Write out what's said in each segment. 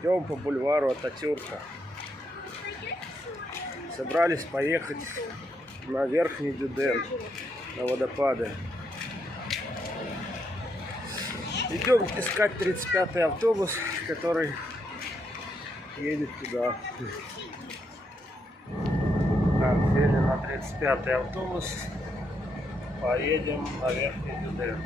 Идем по бульвару Ататюрка. Собрались поехать на Верхний Дюден, на водопады. Идем искать 35-й автобус, который едет туда. Так, сели на 35-й автобус. Поедем на Верхний Дюден.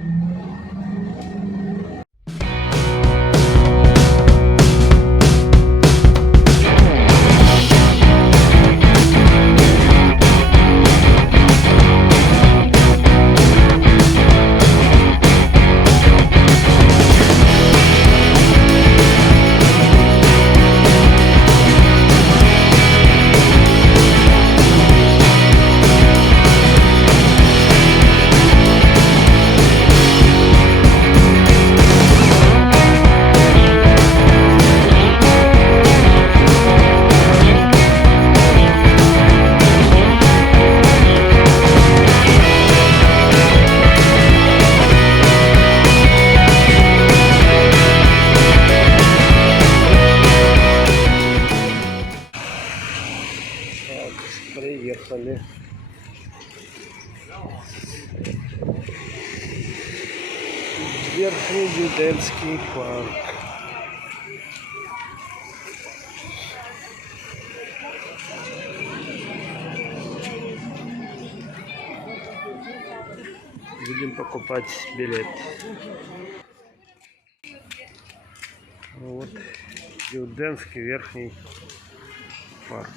Приехали. Верхний Дюденский парк. Будем покупать билет. Вот Дюденский Верхний парк.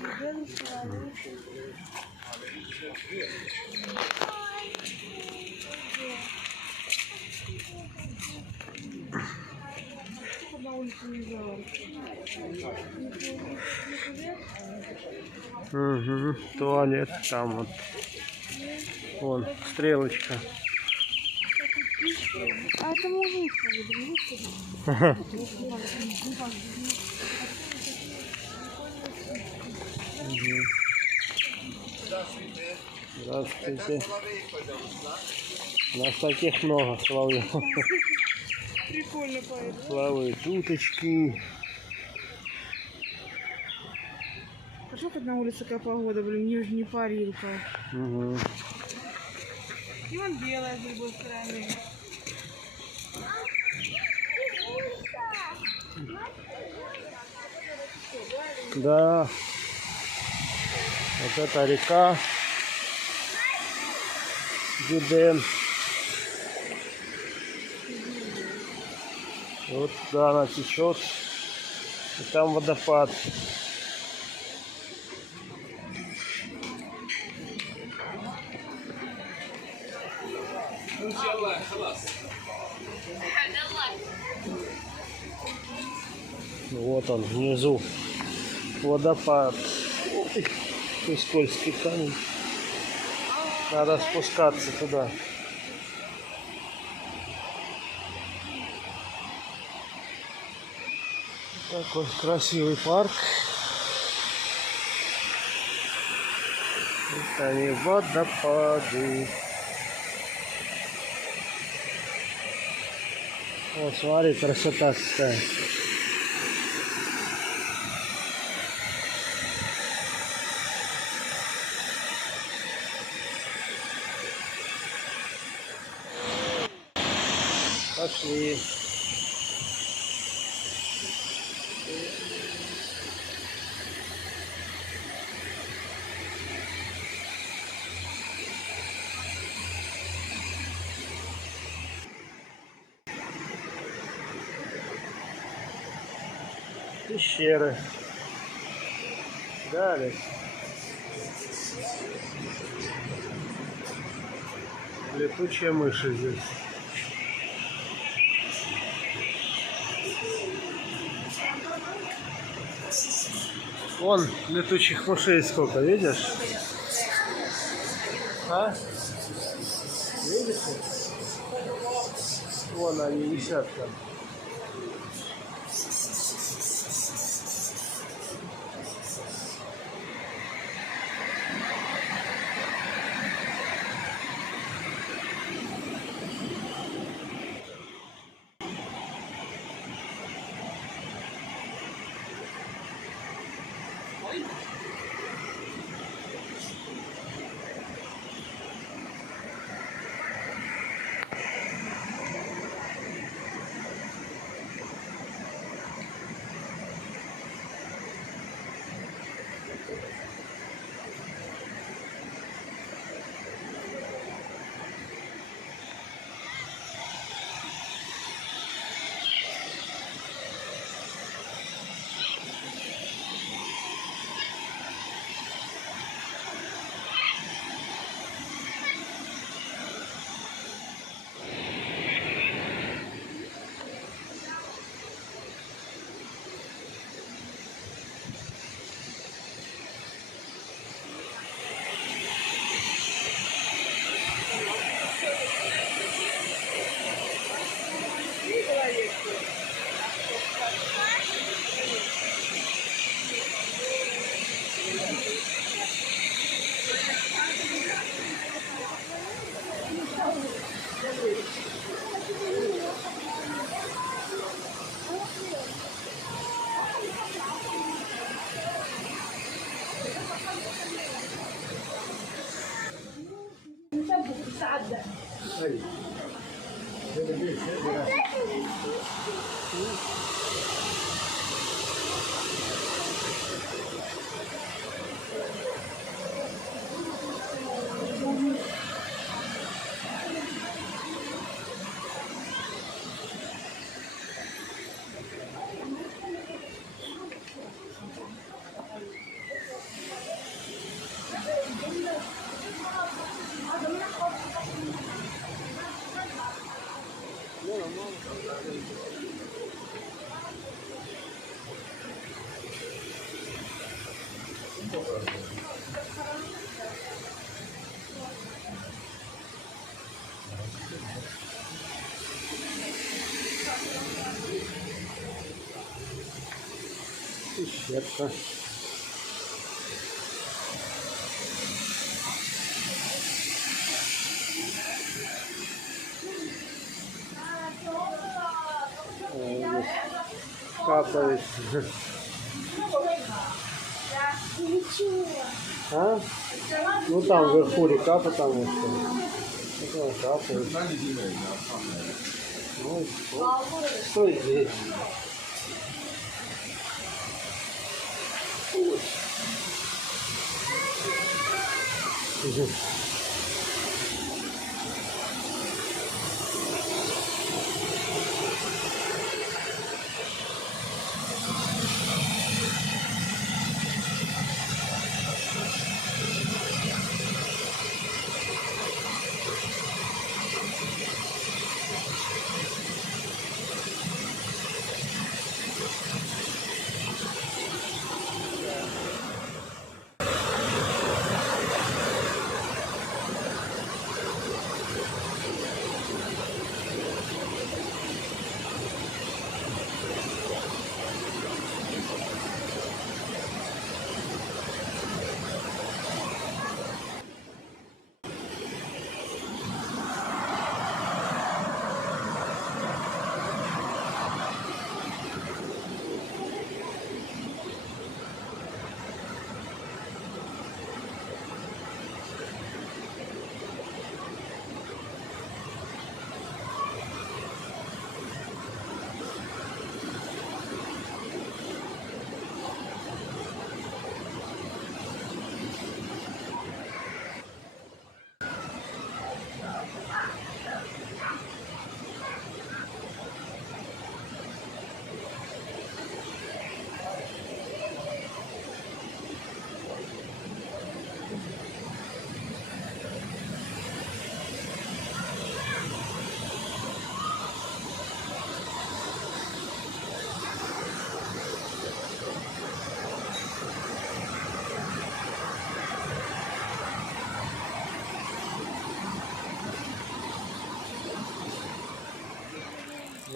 Угу, туалет там вот. Вон стрелочка. А это мы Здравствуйте. Нас таких много, славы. прикольно поэтому. Плавают уточки. Хорошо, хоть на улице какая погода, блин, мне уже не парилка. Угу. И вон белая с другой стороны. Да. Вот это река Дюден. Вот туда она течет. И там водопад. Вот он внизу водопад. Ой, скользкий камень. Надо спускаться туда. Такой красивый парк. Это не водопады. О, смотри, красота какая. Пошли. Пещеры. Далее. Летучие мыши здесь. Вон летучих мышей сколько, видишь? А? Видишь? Вон они висят там. І щепка. Капает. А? Ну там вверху река, потому что капает. Ну, что здесь?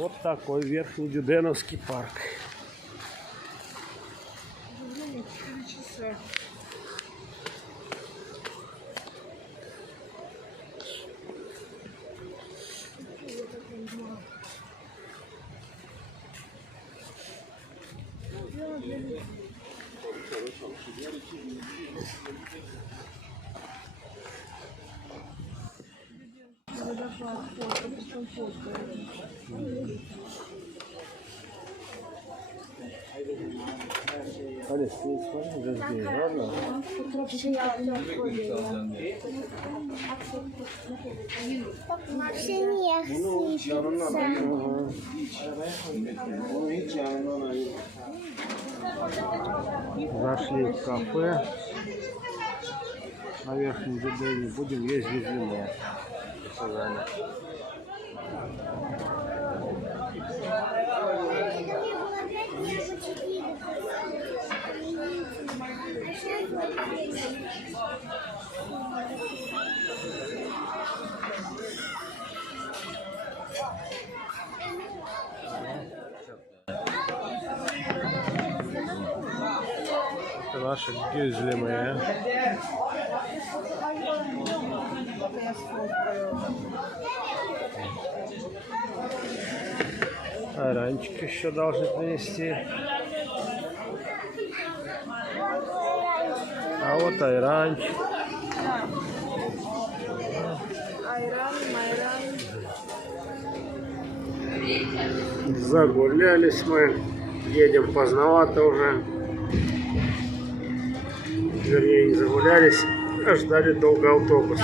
Вот такой Верхний Дюденовский парк. Время 4 часа. Водопад, фото, потом фото. Олесь, ты смотри, зажги, ладно? Машине сыпется. Зашли в кафе. На верхнем Дубее будем есть без вина. Сказали. Это наши гюзлимые. Это я сфоткаю. Айранчик еще должны принести. А вот айранчик. Айран, майран. Загулялись мы. Едем поздновато уже. Вернее, не загулялись, а ждали долго автобус.